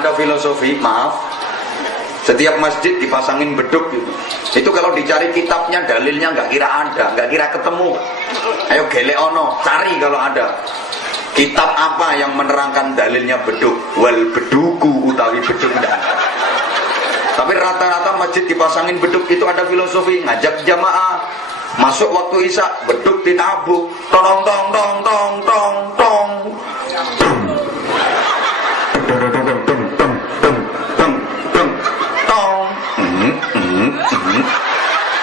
ada filosofi, maaf. Setiap masjid dipasangin beduk gitu. Itu kalau dicari kitabnya, dalilnya nggak kira ada, nggak kira ketemu. Ayo gelek ono, cari kalau ada. Kitab apa yang menerangkan dalilnya beduk? Wal beduku utawi beduk ndak. Tapi rata-rata masjid dipasangin beduk itu ada filosofi, ngajak jamaah. Masuk waktu isya, beduk ditabuh. Tong tong tong tong tong tong.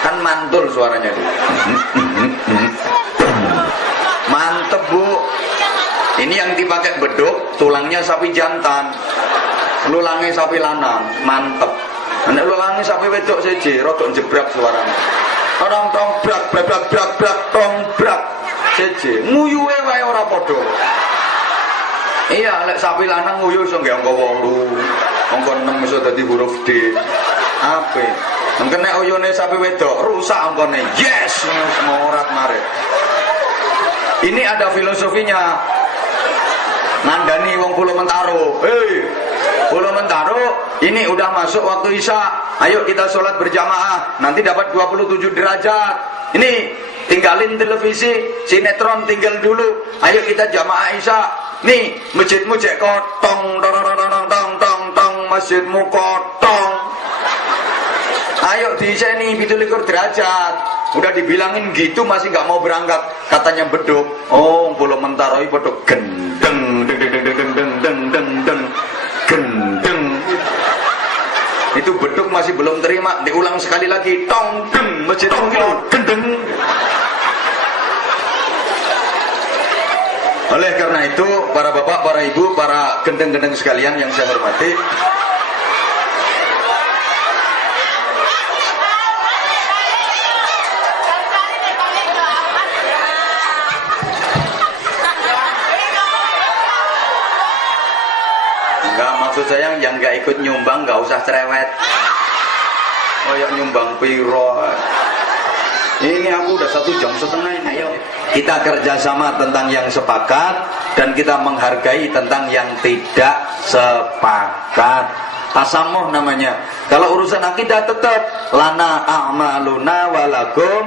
Kan mantul suaranya tuh. Mantep bu. Ini yang dipakai beduk, tulangnya sapi jantan, lulangnya sapi lanang, mantep. Nek lulangnya sapi wedok saja, rodok jebrak suaranya. Orang tong brak brak brak brak brak tong brak saja. Nguyuwe wae ora padha. Iya, lek sapi lanang nguyu iso nggih angka 8, angka 6 iso dadi huruf D. Ape? Mungkin nek uyune sapi wedok rusak angkane. Yes, semorat marit. Ini ada filosofinya. Nandani wong Pulau Mentaro. Hei, Pulau Mentaro, ini udah masuk waktu isya. Ayo kita sholat berjamaah. Nanti dapat 27 derajat. Ini tinggalin televisi, sinetron tinggal dulu. Ayo kita jamaah isya. Nih, masjidmu cek kotong, tong tong tong tong tong, masjidmu kotong. Ayo disini 27 derajat. Udah dibilangin gitu masih nggak mau berangkat. Katanya beduk. Oh, Pulau Mentaro itu beduk gendeng, gendeng. Itu beduk masih belum terima. Diulang sekali lagi. Tong deng, masjid tong gendeng. Oleh karena itu, para bapak, para ibu, para gendeng-gendeng sekalian yang saya hormati, enggak, maksud saya yang nggak ikut nyumbang nggak usah cerewet. Oh ya nyumbang piro. Ini aku udah 1,5 jam ini. Ayo kita kerjasama tentang yang sepakat dan kita menghargai tentang yang tidak sepakat. Tasamuh namanya. Kalau urusan akidah tetap lana a'maluna walakum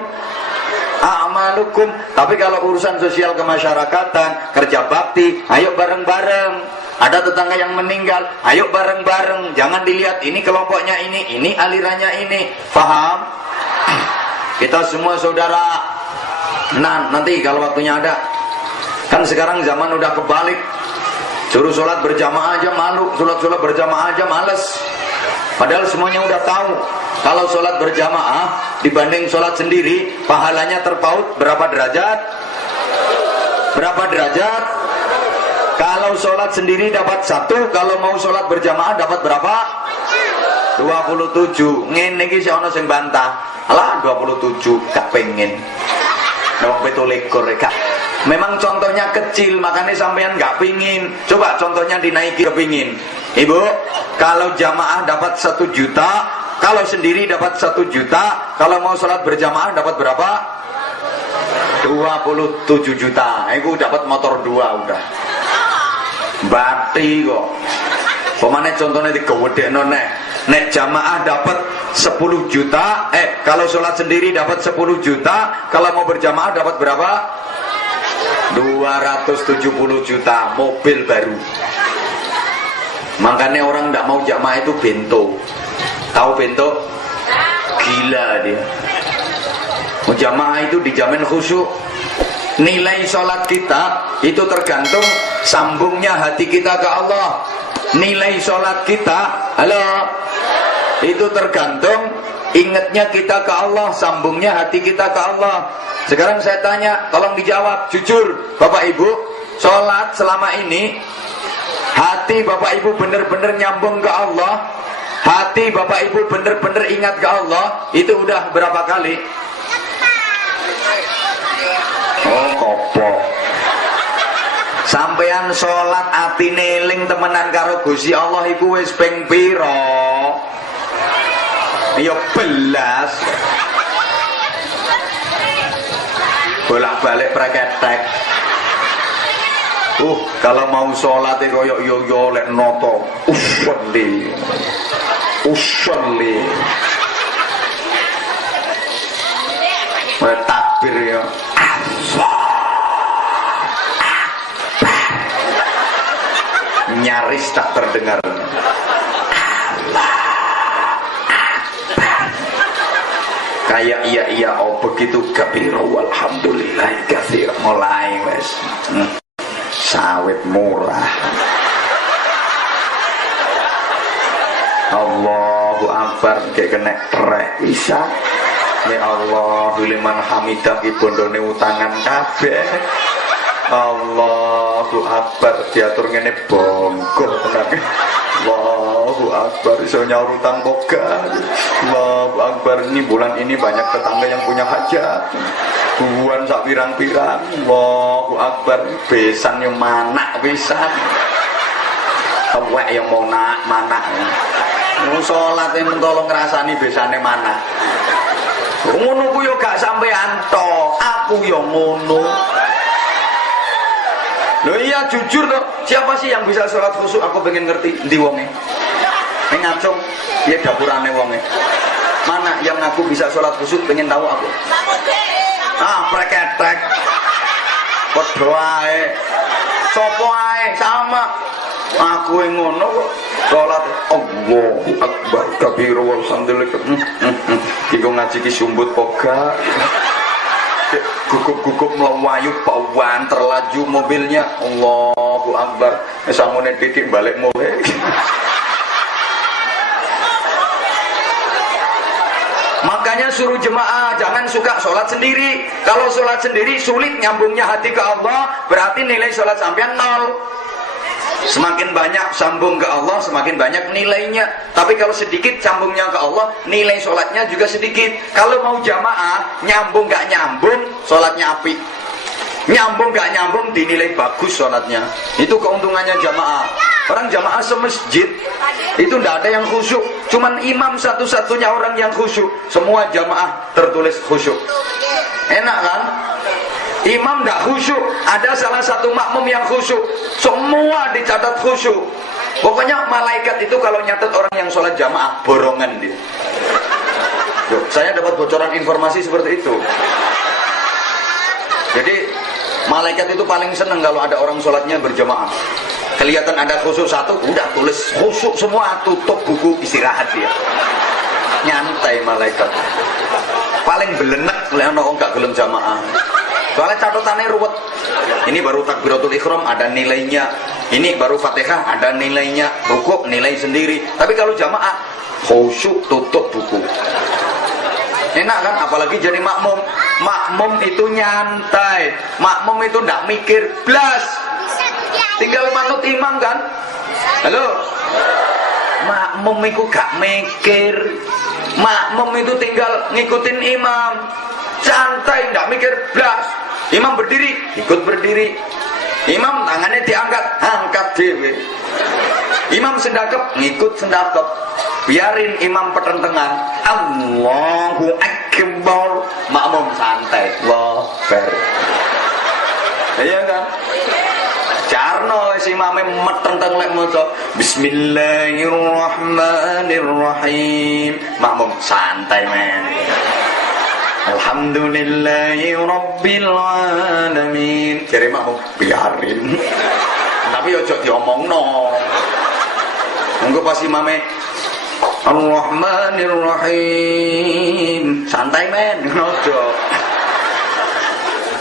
a'malukum. Tapi kalau urusan sosial kemasyarakatan, kerja bakti, ayo bareng-bareng. Ada tetangga yang meninggal, ayo bareng-bareng. Jangan dilihat ini kelompoknya ini alirannya ini. Paham? Kita semua saudara. Nah, nanti kalau waktunya ada. Kan sekarang zaman udah kebalik. Suruh sholat berjamaah aja malu, sholat berjamaah aja males. Padahal semuanya udah tahu. Kalau sholat berjamaah dibanding sholat sendiri, pahalanya terpaut berapa derajat? Berapa derajat? Kalau sholat sendiri dapat 1, kalau mau sholat berjamaah dapat berapa? 27. Ngene iki sing ana sing bantah. Alah 27 gak pengen. Wong 27 gak. Memang contohnya kecil, makanya sampean gak pingin. Coba contohnya dinaiki kepingin. Ibu, kalau jamaah dapat 1 juta, kalau sendiri dapat 1 juta, kalau mau sholat berjamaah dapat berapa? 27 juta. Aku dapat motor 2 udah. Bati kok. Pemane contohnya digawedekno nek jamaah dapat 10 juta, kalau sholat sendiri dapat 10 juta, kalau mau berjamaah dapat berapa? 270 juta, mobil baru. Makanya orang tidak mau jamaah itu bento. Tahu bento? Gila dia. Jamaah itu dijamin khusyuk. Nilai sholat kita itu tergantung sambungnya hati kita ke Allah. Nilai sholat kita, halo, itu tergantung ingatnya kita ke Allah, sambungnya hati kita ke Allah. Sekarang saya tanya, tolong dijawab jujur, Bapak Ibu, sholat selama ini hati Bapak Ibu benar-benar nyambung ke Allah, hati Bapak Ibu benar-benar ingat ke Allah, itu udah berapa kali? Oh kopok. Sampean sholat ati neling temenan karo Gusti Allah iku wis ping pira? Ya belas. Bolak-balik preketek. Kalau mau sholat koyok yo lek noto usolli takbir ya nyaris tak terdengar. Kayak iya oh begitu kabir walhamdulillah katsir mulai wes sawit murah. Allahu akbar kayak kena trek bisa. Ya Allah liman hamidah ibondone utangan kabeh. Allahu akbar diatur ngene bongkok tenan. Allahu akbar iso nyaur utang boga. Allahu akbar ini bulan ini banyak tetangga yang punya hajat. Buan sak pirang-pirang. Allahu akbar besan yang manak pisan. Awak yang mau manak. Mau salat men tolong ngrasani besane manak. Ngono ku yo gak sampean tok, aku yo ngono. Loh iya jujur toh, siapa sih yang bisa sholat khusyuk? Aku pengen ngerti ndi wonge. Ning ngacung, ya dapurane wonge. Mana yang aku bisa sholat khusyuk pengen tahu aku. Preketek. Padha ae. Sopo ae sama. Aku yang ngono kok sholat Allahu akbar kabiru walhamdulillah. Iku ngaji ki sumbut poga. Gugup-gugup melayu pawan terlaju mobilnya. Allahu akbar. Samune titik balik mulai. Makanya suruh jemaah jangan suka sholat sendiri. Kalau sholat sendiri sulit nyambungnya hati ke Allah, berarti nilai sholat sampean 0. Semakin banyak sambung ke Allah, semakin banyak nilainya. Tapi kalau sedikit sambungnya ke Allah, nilai sholatnya juga sedikit. Kalau mau jamaah, nyambung gak nyambung, sholatnya api. Nyambung gak nyambung, dinilai bagus sholatnya. Itu keuntungannya jamaah. Orang jamaah semasjid, itu tidak ada yang khusyuk. Cuman imam satu-satunya orang yang khusyuk. Semua jamaah tertulis khusyuk. Enak kan? Imam tidak khusyuk, ada salah satu makmum yang khusyuk, semua dicatat khusyuk. Pokoknya malaikat itu kalau nyatet orang yang sholat jamaah borongan dia. Saya dapat bocoran informasi seperti itu. Jadi malaikat itu paling seneng kalau ada orang sholatnya berjamaah. Kelihatan ada khusyuk satu, udah tulis khusyuk semua, tutup buku istirahat dia. Nyantai malaikat. Paling belenek kalau orang gak gelem jamaah. Soalnya catatannya ruwet. Ini baru takbiratul ikhram ada nilainya. Ini baru Fatihah ada nilainya. Rukuk nilai sendiri. Tapi kalau jamaah khusyuk tutup buku. Enak kan? Apalagi jadi makmum. Makmum itu nyantai. Makmum itu ndak mikir blas. Tinggal manut imam kan? Halo? Makmum itu gak mikir. Makmum itu tinggal ngikutin imam. Santai, ndak mikir blas. Imam berdiri, ikut berdiri. Imam tangannya diangkat, angkat dewe. Imam sendakep, ngikut sendakep. Biarin imam petentengan. Allahu akbar. Makmum santai. Allahu akbar. Iya kan? Carno si imame metenteng lek maca Bismillahirrahmanirrahim. Makmum santai men. Alhamdulillahi Rabbil Alamin. Jadi makmum biarin. Tapi ojo diomongno. Engko pas imame Ar-Rahmanir-Rahim. Santai men, ojo.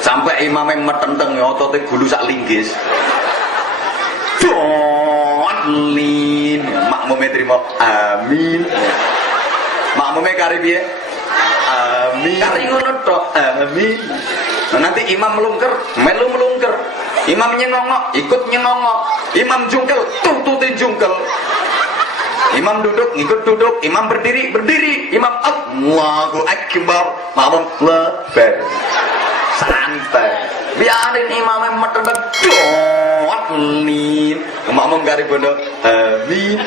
Sampai imame metenteng ya otote gulu sak linggis. Dolin. Makmume trimo amin. Makmume kari piye? Amin. Kari ngono tok. Amin. Nah, nanti imam melungker, melu melungker. Imam nyengongok, ikut nyengongok. Imam jungkel, tututin jungkel. Imam duduk, ikut duduk. Imam berdiri, berdiri. Imam Allahu Akbar. Makmum lebar. Santai. Biarin imamnya metendek. Dolin. Makmum kari bondo. Amin.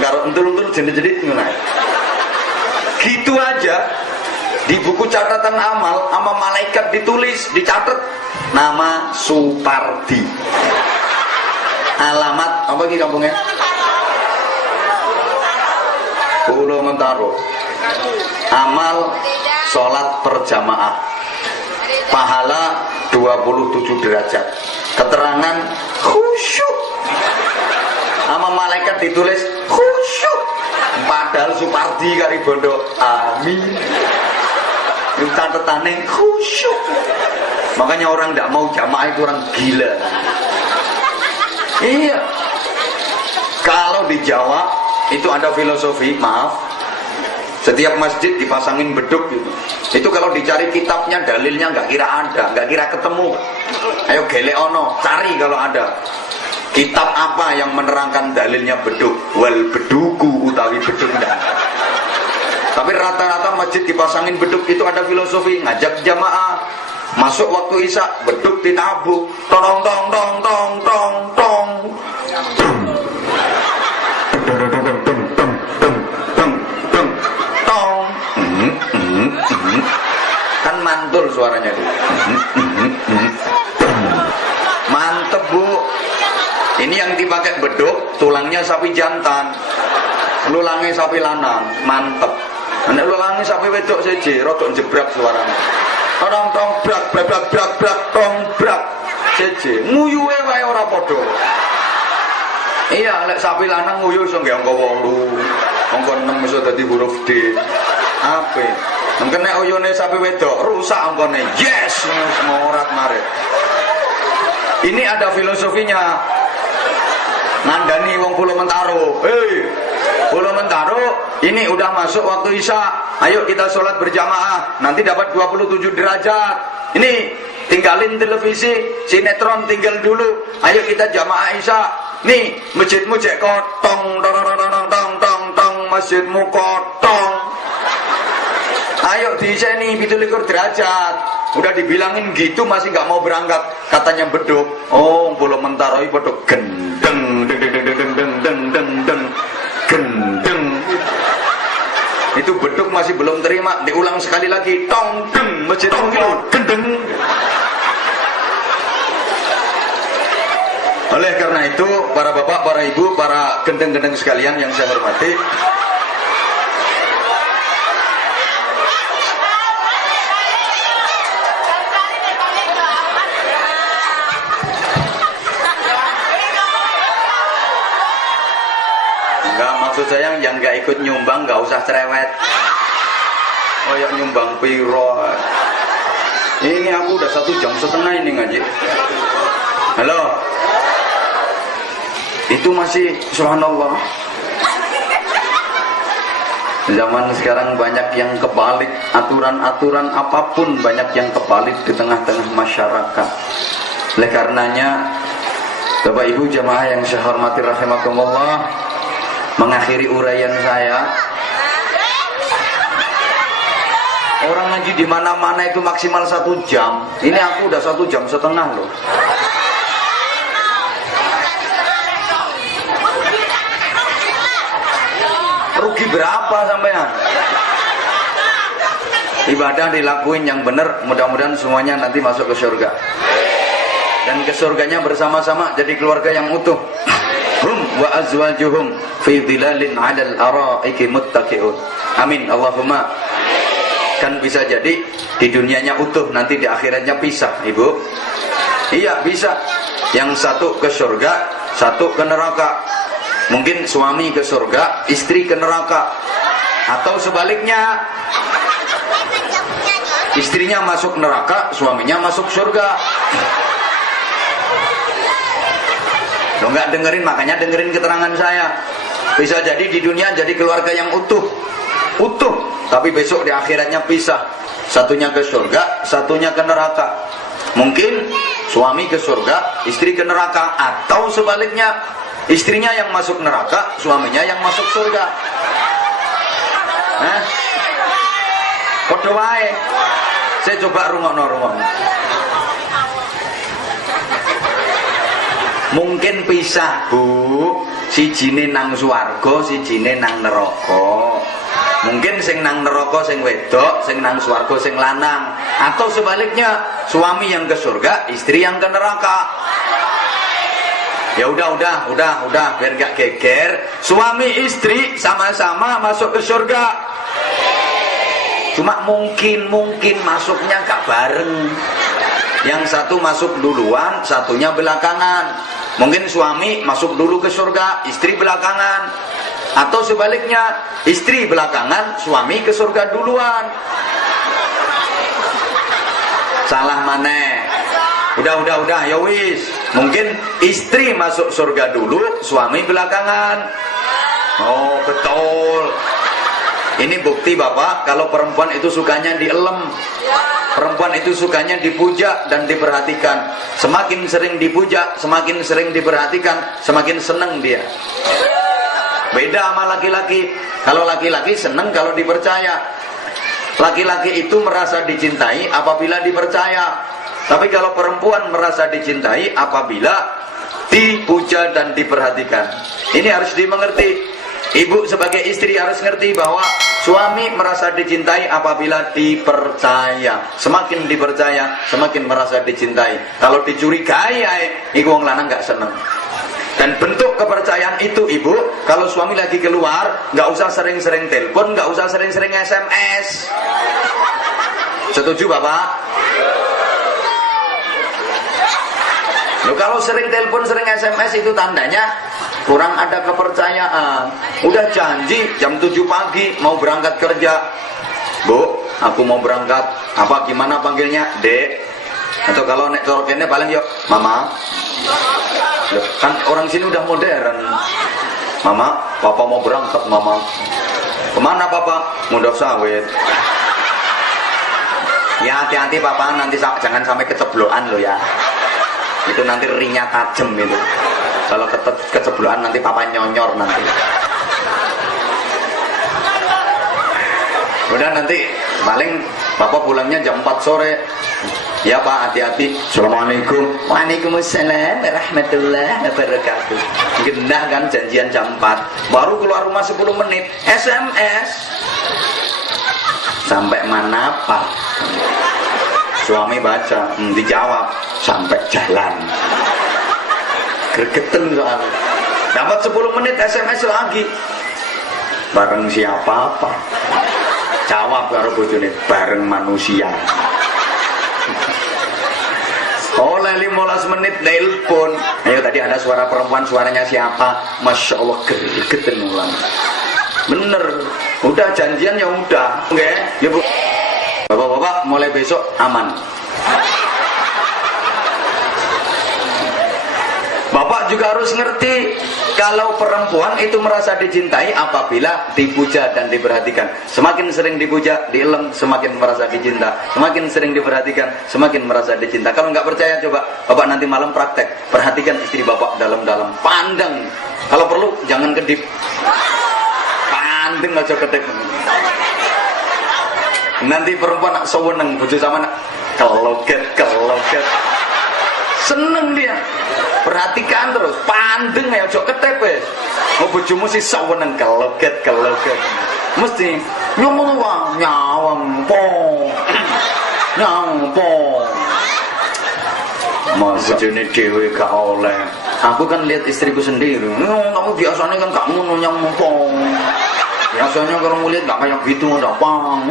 Karo entul-entul jedit-jedit ngono. Gitu aja. Di buku catatan amal sama malaikat ditulis, dicatat nama Supardi. Alamat apa lagi kampungnya? Pulau Mentaro. Amal sholat berjamaah, pahala 27 derajat. Keterangan khusyuk, sama malaikat ditulis khusyuk. Padahal Supardi kari bondo, amin. Itu catatannya khusyuk. Makanya orang tidak mau jamaah itu orang gila. Iya. Kalau di Jawa itu ada filosofi, maaf, setiap masjid dipasangin beduk gitu. Itu kalau dicari kitabnya, dalilnya nggak kira ada, nggak kira ketemu. Ayo gelek ono, cari kalau ada. Kitab apa yang menerangkan dalilnya beduk? Wal beduku utawi beduk enggak. Tapi rata-rata masjid dipasangin beduk itu ada filosofi, ngajak jamaah. Masuk waktu isya, beduk ditabuk. Tong tong tong tong tong tong. Kan mantul suaranya tuh. Mantep bu. Ini yang dipakai beduk, tulangnya sapi jantan, lulangnya sapi lanang, mantep. Nek lulangnya sapi wedok saja, rodok jebrak suaranya. Tong tong brak brak brak brak brak tong brak saja. Nguyuhe wae ora padha. Iya, lek sapi lanang nguyu iso nggih angka 8, angka 6 iso dadi huruf D. Ape? Mungkin nek uyune sapi wedok rusak angkane. Yes, semorat marit. Ini ada filosofinya. Ngandani wong Pulau Mentaro. Hei, Pulau Mentaro, ini udah masuk waktu isya. Ayo kita sholat berjamaah. Nanti dapat 27 derajat. Ini tinggalin televisi, sinetron tinggal dulu. Ayo kita jamaah isya. Nih, masjidmu cek kotong, tong tong tong tong tong, masjidmu kotong. Ayo diiseni 27 derajat. Udah dibilangin gitu masih nggak mau berangkat. Katanya beduk. Oh, Pulau Mentaro itu beduk gendeng, deng deng deng deng deng deng deng gendeng. Itu beduk masih belum terima. Diulang sekali lagi. Tong deng, masjid gendeng. Oleh karena itu, para bapak, para ibu, para gendeng-gendeng sekalian yang saya hormati, enggak, maksud saya yang nggak ikut nyumbang nggak usah cerewet. Oh ya, nyumbang piro? Ini aku udah 1,5 jam ini ngaji. Halo. Itu masih subhanallah. Zaman sekarang banyak yang kebalik, aturan-aturan apapun banyak yang kebalik di tengah-tengah masyarakat. Oleh karenanya, Bapak Ibu jamaah yang saya hormati rahimakumullah, mengakhiri uraian saya. Orang ngaji di mana-mana itu maksimal 1 jam. Ini aku udah 1,5 jam loh. Rugi berapa sampean? Ibadah dilakuin yang benar, mudah-mudahan semuanya nanti masuk ke surga. Dan ke surganya bersama-sama jadi keluarga yang utuh. Hum wa azwajuhum fi dhilalin 'alal ara'iki muttaqi'un. Amin Allahumma. Kan bisa jadi di dunianya utuh, nanti di akhiratnya pisah, Ibu. Iya, bisa. Yang satu ke surga, satu ke neraka. Mungkin suami ke surga, istri ke neraka. Atau sebaliknya, istrinya masuk neraka, suaminya masuk surga. Lo nggak dengerin, makanya dengerin keterangan saya. Bisa jadi di dunia jadi keluarga yang utuh, tapi besok di akhiratnya pisah. Satunya ke surga, satunya ke neraka. Mungkin suami ke surga, istri ke neraka. Atau sebaliknya, istrinya yang masuk neraka, suaminya yang masuk surga. Padha wae. Saya coba rungokno. Mungkin pisah, Bu. Sijine nang swarga, sijine nang neraka. Mungkin sing nang neraka sing wedok, sing nang swarga sing lanang, atau sebaliknya, suami yang ke surga, istri yang ke neraka. Ya udah, biar gak geger. Suami istri sama-sama masuk ke surga. Cuma mungkin masuknya gak bareng. Yang satu masuk duluan, satunya belakangan. Mungkin suami masuk dulu ke surga, istri belakangan. Atau sebaliknya, istri belakangan, suami ke surga duluan. Salah mana? Udah, ya wis. Mungkin istri masuk surga dulu, suami belakangan. Oh, betul. Ini bukti Bapak, kalau perempuan itu sukanya dielem. Perempuan itu sukanya dipuja dan diperhatikan. Semakin sering dipuja, semakin sering diperhatikan, semakin seneng dia. Beda sama laki-laki. Kalau laki-laki seneng kalau dipercaya. Laki-laki itu merasa dicintai apabila dipercaya. Tapi kalau perempuan merasa dicintai apabila dipuja dan diperhatikan. Ini harus dimengerti. Ibu sebagai istri harus ngerti bahwa suami merasa dicintai apabila dipercaya. Semakin dipercaya, semakin merasa dicintai. Kalau dicurigai, iku wong lanang gak seneng. Dan bentuk kepercayaan itu ibu, kalau suami lagi keluar, gak usah sering-sering telepon, gak usah sering-sering SMS. Setuju Bapak? Loh, kalau sering telepon, sering SMS itu tandanya kurang ada kepercayaan. Udah janji jam 7 pagi mau berangkat kerja. Bu, aku mau berangkat. Apa gimana panggilnya? Dek. Atau kalau nek corokennya paling yuk Mama. Loh, kan orang sini udah modern. Mama, Papa mau berangkat Mama. Kemana Papa? Mundak sawit. Ya hati-hati Papa, nanti jangan sampai keceblokan lo ya. Itu nanti ringnya tajam itu. Kalau keceblokan nanti Papa nyonyor nanti. Udah nanti paling Papa pulangnya jam 4 sore. Ya Pak, hati-hati. Assalamualaikum. Waalaikumsalam warahmatullahi wabarakatuh. Gendah kan janjian jam 4. Baru keluar rumah 10 menit. SMS. Sampai mana Pak? Suami baca, dijawab sampai jalan. Gregeten soalnya. Dapat 10 menit SMS lagi. Bareng siapa Pak? Jawab karo bojone, bareng manusia. Oleh 15 menit nelpon. Ayo tadi ada suara perempuan, suaranya siapa? Masya Allah, gregeten ulang. Bener, udah janjian ya udah. Oke, ya Bu. Bapak-bapak mulai besok aman. Bapak juga harus ngerti kalau perempuan itu merasa dicintai apabila dipuja dan diperhatikan. Semakin sering dipuja, dielem, semakin merasa dicinta. Semakin sering diperhatikan, semakin merasa dicinta. Kalau nggak percaya coba Bapak nanti malam praktek. Perhatikan istri Bapak dalam-dalam, pandang. Kalau perlu jangan kedip. Pandang aja kedip. Nanti perempuan nak seweneng bojo sama nak keloget. Seneng dia. Perhatikan terus, pandeng ya ojo ketep wis. Mau bojomu sih seweneng keloget. Mesti nyomong wae nyawempo. Bojone dhewe gak oleh. Aku kan lihat istriku sendiri. Kamu biasanya kan gak ngono nyompo. Biasanya kalau ngeliat gak kayak gitu nggak paham.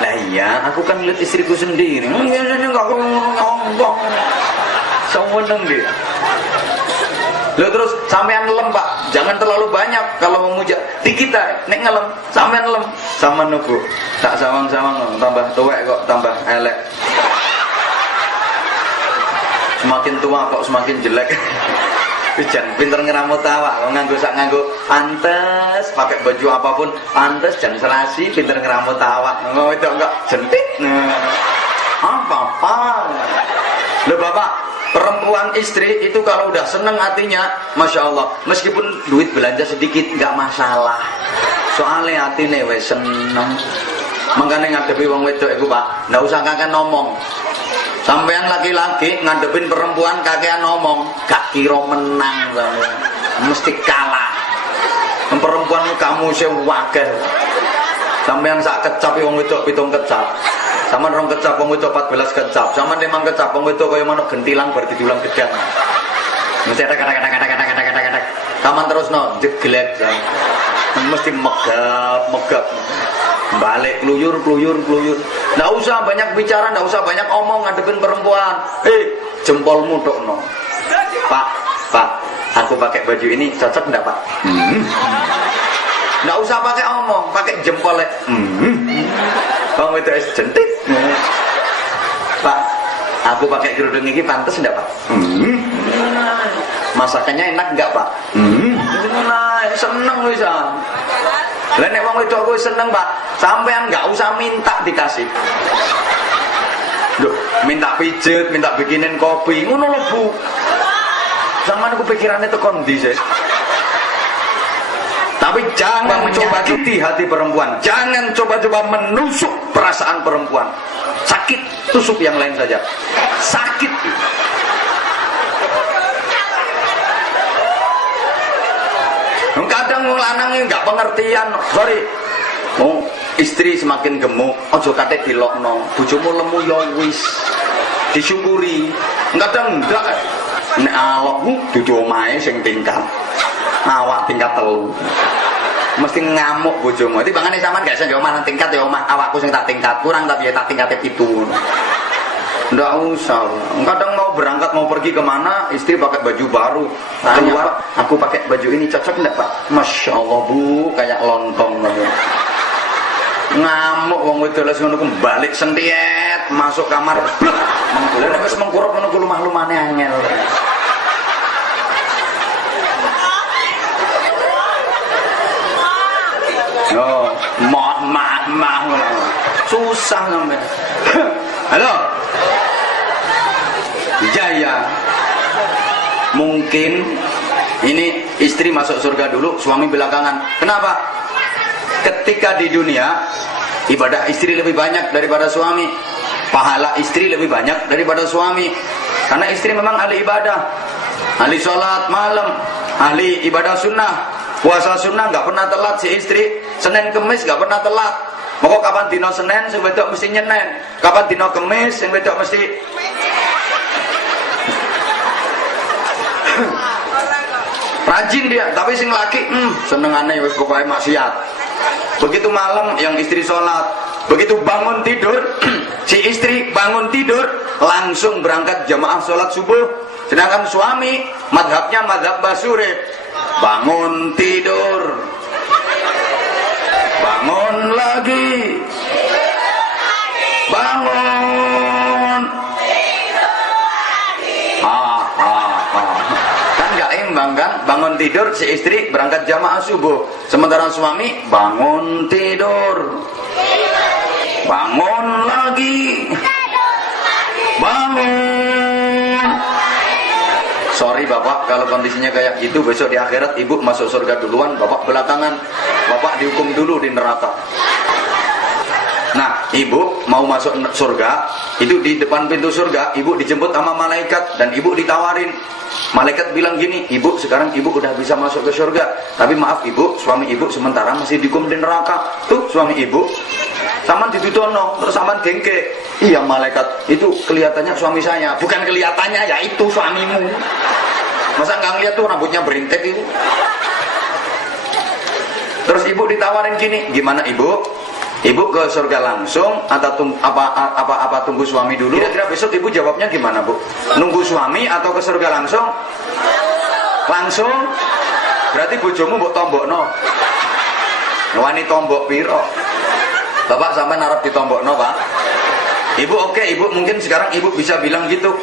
Lah iya, aku kan lihat istriku sendiri. Biasanya gak ngomong. Seweneng dia. Lalu terus sampean ngelem Pak, jangan terlalu banyak kalau memuja. Di kita nek ngelem, sampean ngelem sama nubu. Tak sawang-sawang tambah tuwek kok tambah elek. Semakin tua kok semakin jelek. Jan pinter ngeramut awak, nganggo sak nganggo pantes, pakai baju apapun pantes, jan selasi pinter ngeramut awak. Ngono itu enggak jentik. Apa? Loh Bapak, perempuan istri itu kalau udah seneng hatinya, Masya Allah, meskipun duit belanja sedikit nggak masalah. Soalnya hatine wes seneng. Makanya ngadepi wong wedok iku Pak, nggak usah kakek ngomong. Sampean laki-laki ngadepin perempuan kakean ngomong, gak kira menang sampean. Mesti kalah. Perempuan kamu sewakil. Sampeyan sak kecap wong wedok 7 kecap. Sampeyan 2 kecap wong wedok 14 kecap. Sampeyan 5 kecap wong wedok kaya manuk gentilang bar didulang gedang. Mesti kadang-kadang. Sampeyan terusno jeglek. Mesti megap. Balik keluyur. Nggak usah banyak bicara, nggak usah banyak omong ngadepin perempuan. Jempolmu tokno. Pak, aku pakai baju ini cocok enggak, Pak? Nggak usah pakai omong, pakai jempolnya. Bang itu es jentik. Pak, aku pakai kerudung ini pantas enggak, Pak? Masakannya enak enggak, Pak? Seneng bisa. Lah nek wong wedok kowe seneng, Pak, sampean enggak usah minta dikasih. Loh, minta pijet, minta bikinin kopi, ngono lho, Bu. Sampeyan aku pikirannya tekon ndi sih? Tapi jangan menyakiti hati perempuan. Jangan coba-coba menusuk perasaan perempuan. Sakit, tusuk yang lain saja. Sakit. Kadang wong lanang enggak pengertian. Sorry. Istri semakin gemuk, ojo kate dilokno. Bojomu lemu ya wis. Disyukuri. Kadang enggak. Nek alokmu dudu omahe sing tingkat. Awak tingkat 3. Mesti ngamuk bojomu. Dadi bangane sampean gak iso yo omah nang tingkat ya omah awakku sing tak tingkat. Kurang tapi ya tak tingkate 7. Nggak usah. Kadang mau berangkat mau pergi kemana, istri pakai baju baru. Tanya, Pak, aku pakai baju ini cocok enggak, Pak? Masya Allah, Bu, kayak lontong. Ngamuk wong wedok les ngono ku balik sentiet, masuk kamar. Mengkulo wis mengkurep ngono ku lumah-lumane angel. Yo, mah susah sampean. Halo. Ya. Mungkin ini istri masuk surga dulu, suami belakangan. Kenapa? Ketika di dunia ibadah istri lebih banyak daripada suami, pahala istri lebih banyak daripada suami. Karena istri memang ahli ibadah, ahli sholat malam, ahli ibadah sunnah, puasa sunnah nggak pernah telat si istri. Senin Kemis nggak pernah telat. Mau kapan dino Senin, sing wedok mesti nyenen. Kapan dino Kemis, sing wedok mesti rajin dia, tapi sing laki senengane wis pokoke maksiat. Begitu malam yang istri sholat, begitu bangun tidur si istri bangun tidur langsung berangkat jamaah sholat subuh. Sedangkan suami madhabnya madhab Basure, bangun tidur, bangun lagi, bangun. Kan bangun tidur si istri berangkat jamaah subuh, sementara suami bangun tidur, bangun lagi, bangun. Sorry Bapak, kalau kondisinya kayak gitu besok di akhirat ibu masuk surga duluan, Bapak belakangan. Bapak dihukum dulu di neraka. Nah, ibu mau masuk surga, itu di depan pintu surga, ibu dijemput sama malaikat dan ibu ditawarin. Malaikat bilang gini, ibu sekarang ibu udah bisa masuk ke surga, tapi maaf ibu, suami ibu sementara masih dihukum di neraka. Tuh suami ibu, saman ditutono, terus saman dengke. Iya malaikat, itu kelihatannya suami saya, bukan kelihatannya ya itu suamimu. Masa nggak ngeliat tuh rambutnya berintek itu? Terus ibu ditawarin gini, gimana ibu? Ibu ke surga langsung atau tunggu suami dulu? Kira-kira besok ibu jawabnya gimana, Bu? Nunggu suami atau ke surga langsung? Langsung? Berarti bojomu mbok tombokno. Wani tombok piro? Bapak sampai narap ditombokno, Pak. Ibu oke, ibu mungkin sekarang ibu bisa bilang gitu.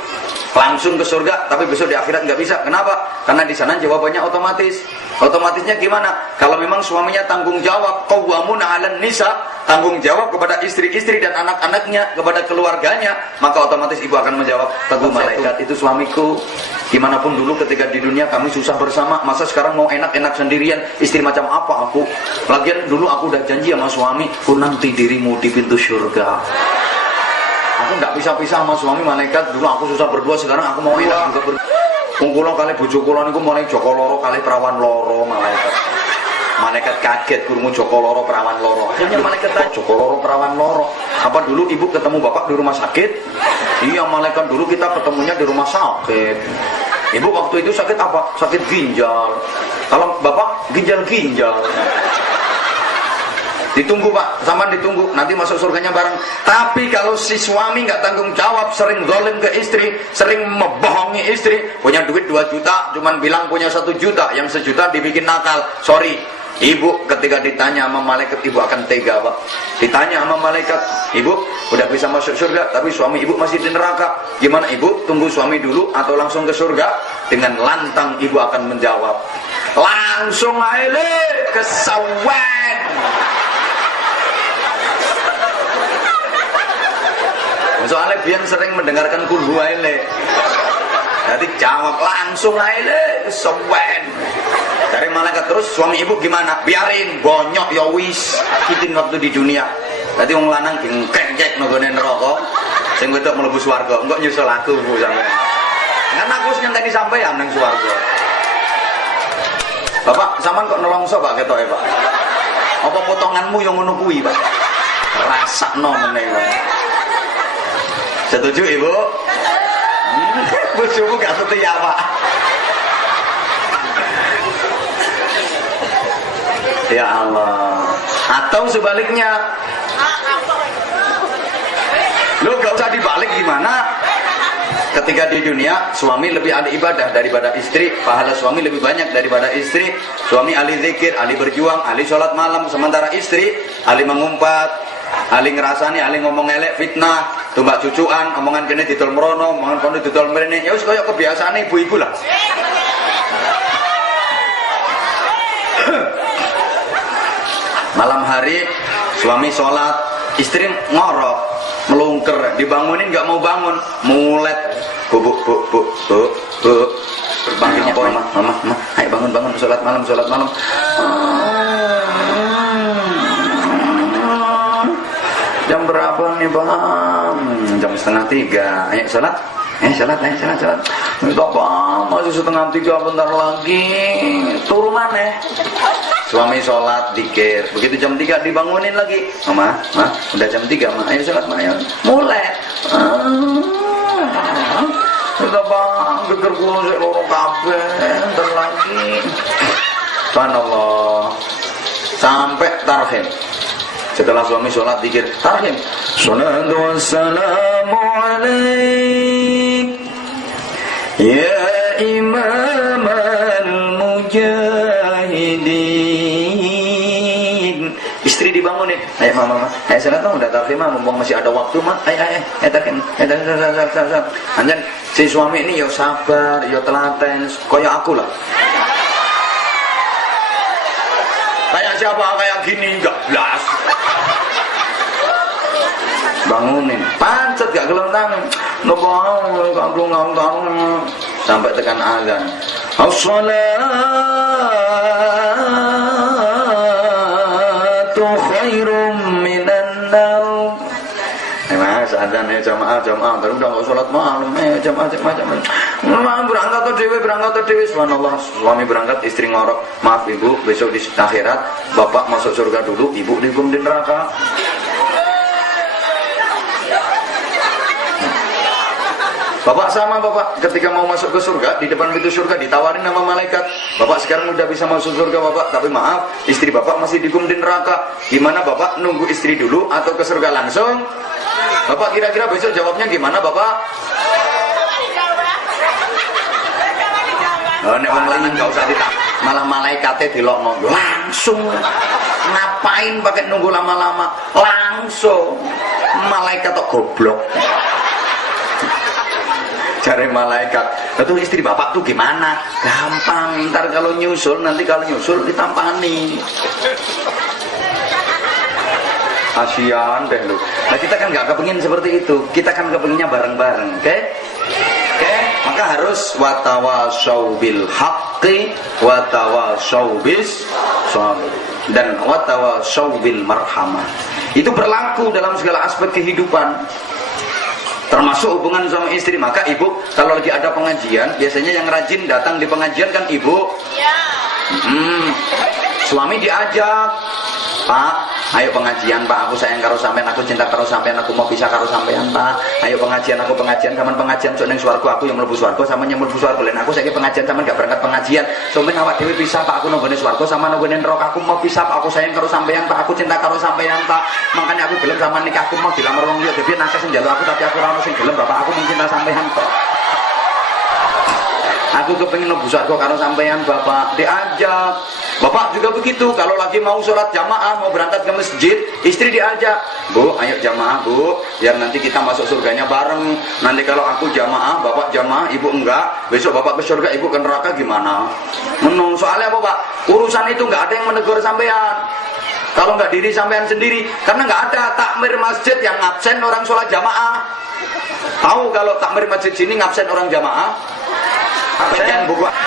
Langsung ke surga, tapi besok di akhirat nggak bisa. Kenapa? Karena di sana jawabannya otomatis. Otomatisnya gimana? Kalau memang suaminya tanggung jawab, qawwamuna 'alan nisa, tanggung jawab kepada istri-istri dan anak-anaknya, kepada keluarganya, maka otomatis ibu akan menjawab, "Teguh malaikat, itu suamiku. Gimana pun dulu ketika di dunia kami susah bersama, masa sekarang mau enak-enak sendirian? Istri macam apa aku? Lagian dulu aku udah janji sama suami, ku nanti dirimu di pintu surga. Aku nggak pisah-pisah sama suami malaikat. Dulu aku susah berdua, sekarang aku mau enak juga berdua. Kula kali bojo kula niku mulai Joko loro kali perawan loro malaikat. Malaikat kaget kurungu Joko loro perawan loro. Akhirnya malaikat tanya, Joko loro perawan loro. Apa dulu ibu ketemu bapak di rumah sakit? Iya malaikat, dulu kita ketemunya di rumah sakit. Ibu waktu itu sakit apa? Sakit ginjal. Kalau bapak ginjal-ginjal. Ditunggu pak, sama ditunggu, nanti masuk surganya bareng. Tapi kalau si suami nggak tanggung jawab, sering zalim ke istri, sering membohongi istri, punya duit 2 juta, cuman bilang punya 1 juta, yang 1 juta dibikin nakal. Sorry, ibu ketika ditanya sama malaikat, ibu akan tega pak. Ditanya sama malaikat, ibu udah bisa masuk surga, tapi suami ibu masih di neraka. Gimana ibu? Tunggu suami dulu atau langsung ke surga? Dengan lantang ibu akan menjawab, langsung aja ke sawan. Soalnya biar sering mendengarkan kulhu aile. Jadi jawab langsung aile sewen. Dari malaikat terus suami ibu gimana? Biarin bonyok ya wis. Kitin waktu di dunia. Tadi wong lanang kengkek nggone neraka. Sing wedok mlebu swarga. Engko nyusul aku Bu sampean. Kan aku wis nyenteni sampean nang swarga. Bapak, sampean kok nelongso Pak ketoke Pak? Apa potonganmu yang ngono kuwi Pak? Rasakno meneh. Setuju ibu? Bojomu gak setia pak? Ya Allah. Atau sebaliknya, lo gak usah dibalik gimana? Ketika di dunia suami lebih ahli ibadah daripada istri, pahala suami lebih banyak daripada istri. Suami ahli zikir, ahli berjuang, ahli sholat malam, sementara istri ahli mengumpat, ahli ngerasani, ahli ngomong elek, fitnah, tumbak cucuan, omongan kene didol merono, omongan kono didol mrene. Ya wis kaya kebiasaan ibu-ibu lah. Malam hari suami sholat, istri ngorok, melungker, dibangunin nggak mau bangun, mulet, bu, bangunnya mama, ayo bangun, sholat malam. Jam berapa nih bang? Jam 2:30. Ayo sholat. Sholat. Minta bang, masih 2:30 bentar lagi. Turun mana? Suami sholat, dikir. Begitu jam 3 dibangunin lagi. Mama, udah jam 3 ma. Ayo sholat ma. Mulai. Minta bang, geger kulo sik loro kabeh. Bentar lagi. Subhanallah. Sampai tarhim. Setelah suami sholat dikir tarhim, salatu wassalamu alaik ya imam al-mujahidin. Istri dibangunin, ayo mama, ayo sholat dong, udah tarhim mah, mumpung masih ada waktu mah, ayo tarhim, anjan si suami ini ya sabar, ya telaten, kayak aku lah. Kayak siapa kayak gini, enggak belas. Bangunin, pancet gak gelem tangan. Ngebang, kangkung. Sampai tekan azan. As-salatu khairum minan naum. Mas, azan jamaah, terus udah gak sholat malam, jamaah. Berangkat tuh dewi, subhanallah. Suami berangkat, istri ngorok, maaf ibu, besok di akhirat, bapak masuk surga dulu, ibu dihukum di neraka. Bapak sama bapak ketika mau masuk ke surga, di depan pintu surga ditawarin sama malaikat, bapak sekarang udah bisa masuk surga bapak, tapi maaf istri bapak masih dihukum di neraka. Gimana bapak, nunggu istri dulu atau ke surga langsung? Bapak kira-kira besok jawabnya gimana bapak? Nek wong lanang gak usah ditanya, malah malaikatnya dilokno langsung. Ngapain pakai nunggu lama-lama? Langsung. Malaikat kok goblok. Cari malaikat, itu istri bapak tuh gimana? Gampang, ntar kalau nyusul ditampani. Kasian deh lu. Nah kita kan nggak kepengin seperti itu, kita kan kepinginnya bareng-bareng, oke? Maka harus watawasau bil haqqi, watawasau bis sabr, dan watawasau bil marhamah. Itu berlaku dalam segala aspek kehidupan. Termasuk hubungan sama istri. Maka ibu kalau lagi ada pengajian, biasanya yang rajin datang di pengajian kan ibu. Suami diajak, Pak, ayo pengajian Pak, aku sayang karo sampean, aku cinta karo sampean, aku mau pisah karo sampean Pak. Ayo pengajian, aku pengajian, kapan pengajian sok ning swarga, aku yang mlebu swarga, sampean yang mlebu swarga. Len aku saiki pengajian sampean gak berangkat pengajian. Sampeyan awak dhewe pisah Pak, aku nang swarga sama nang neraka, aku mau pisah Pak, aku sayang karo sampean Pak, aku cinta karo sampean Pak. Makanya aku gelem sama nikah, aku mau dilamar wong liya, dhewe nakes njaluk aku tapi aku ora ono sing gelem Bapak, aku mencinta sampean kok. Aku kepengin mlebu swarga karo sampean Bapak, diajak. Bapak juga begitu, kalau lagi mau sholat jamaah, mau berangkat ke masjid, istri diajak, Bu, ayo jamaah Bu, biar nanti kita masuk surganya bareng. Nanti kalau aku jamaah, Bapak jamaah, Ibu enggak, besok Bapak ke surga, Ibu ke neraka gimana? Menung, soalnya apa Pak? Urusan itu enggak ada yang menegur sampean. Kalau enggak diri sampean sendiri, karena enggak ada takmir masjid yang absen orang sholat jamaah. Tahu kalau takmir masjid sini ngabsen orang jamaah?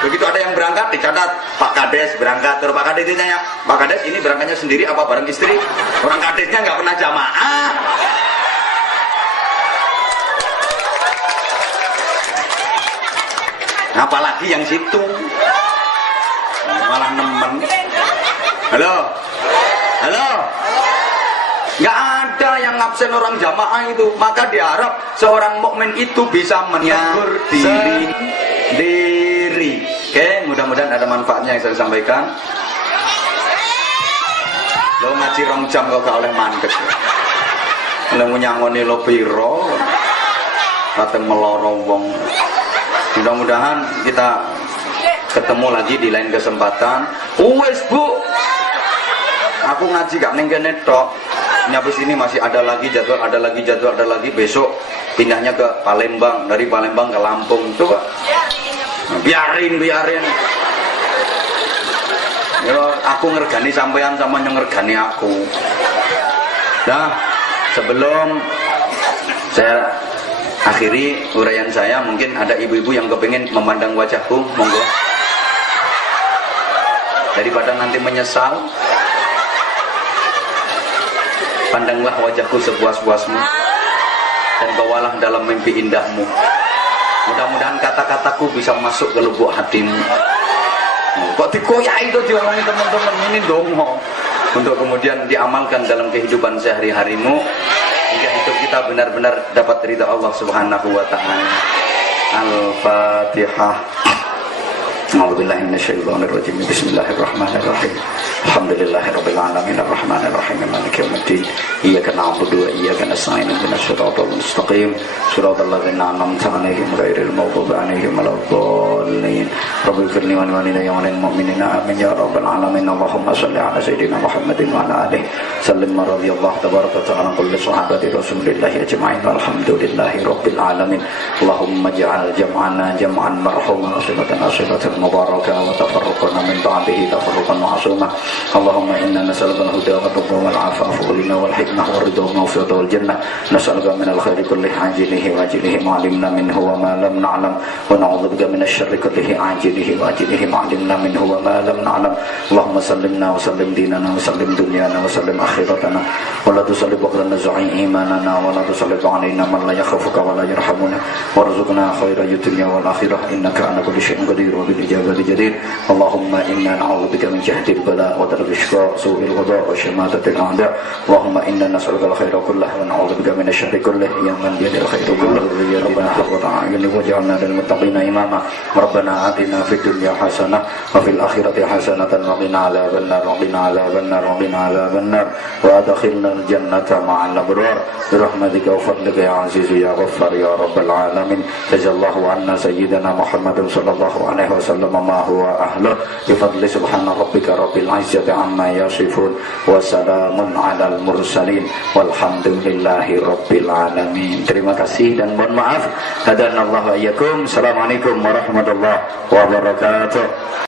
Begitu ada yang berangkat dicatat Pak Kades berangkat, terus Pak Kades ditanya, Pak Kades ini berangkatnya sendiri apa bareng istri? Orang kadesnya nggak pernah jamaah. Apalagi yang situ malah nemen. Halo, halo. Nggak ada yang ngabsen orang jamaah itu. Maka diharap seorang mukmin itu bisa menegur diri. Oke, mudah-mudahan ada manfaatnya yang saya sampaikan. Lo ngaji rong jam kok gak oleh mandek. Lo nyangoni lo piro, kata meloro wong. Mudah-mudahan kita ketemu lagi di lain kesempatan. Wes Bu, aku ngaji gak ning kene tok. Habis ini masih ada lagi jadwal, ada lagi besok pindahnya ke Palembang, dari Palembang ke Lampung. Coba biarin. Ya, aku ngergani sampean sama yang ngergani aku. Nah, sebelum saya akhiri uraian saya, mungkin ada ibu-ibu yang kepingin memandang wajahku, monggo. Daripada nanti menyesal, pandanglah wajahku sepuas-puasmu dan bawalah dalam mimpi indahmu. Mudah-mudahan kata-kataku bisa masuk ke lubuk hatimu. Kok dikoyak itu diomongin teman-teman, ini dongo untuk kemudian diamalkan dalam kehidupan sehari-harimu hingga hidup kita benar-benar dapat ridha Allah Subhanahu wa taala. Al-Fatihah. A'udzubillahi minasyaitonir rajim. Bismillahirrahmanirrahim. Alhamdulillahirabbil alamin arrahmanir rahim maliki yaumiddin. Iyyaka na'budu wa iyyaka nasta'in ihdinas siratal mustaqim siratal ladzina an'amta 'alaihim ghairil maghdubi 'alaihim waladdallin. Rabbil firli wa walidayya wa lil mu'minina amin ya rabbal alamin. Allahumma shalli 'ala sayyidina Muhammadin wa 'ala alihi sallim radhiyallahu tabaraka ta'ala kulli sahabati Rasulillah ajma'in walhamdulillahi rabbil alamin. Allahumma ij'al jam'ana jam'an marhuma wa silatan silatan mubarakah wa tafarraqana min ba'dihi tafarruqan ma'suma. Allahumma inna nas'aluka al-huda wa at-tuqa wal 'afafa wal ghina wal hikmah wal ridha wal mawfiqata wal jannah. Nas'aluka min al-khairi kullihi 'ajilihi wa ajilihi ma 'alimna minhu wa ma lam na'lam wa na'udzubika min asy-syarri kullihi 'ajilihi wa ajilihi ma 'alimna minhu wa ma lam na'lam. Allahumma sallimna wa sallim dinana wa sallim dunyana wa sallim akhiratana wa la tusallib lana zu'i imanana wa la tusallib 'alaina man la yakhafuka wa la yarhamuna warzuqna khaira dunya wal akhirah innaka ala kulli syai'in qadir wa bil ijabati jadir. Allahumma inna na'udzubika min jahdil bala wa darkil shiqa su'il qada wa shamatatil a'da. Allahumma inna nas'aluka al-khaira kullahu wa na'udzubika min asy-syarri kullihi ya man bi yadil khairu kulluhu ya rabbana wa ta'ala waj'alna lil muttaqina imama. Rabbana atina fid dunya hasanah wa fil akhirati hasanatan wa qina adzabannar wa qina adzabannar wa qina adzabannar wa adkhilna al-jannata ma'al abrar bi rahmatika wa fadlika ya aziz ya ghaffar ya rabbal alamin. Jazakallahu anna sayyidina Muhammadin sallallahu alaihi wasallam ma huwa ahlu bi fadli subhana rabbika rabbil izzati amma yasifun wa salamun alal mursalin walhamdulillahi rabbil alamin. Terima kasih dan mohon maaf. Hadanallahu wa iyyakum. Assalamualaikum warahmatullahi wabarakatuh.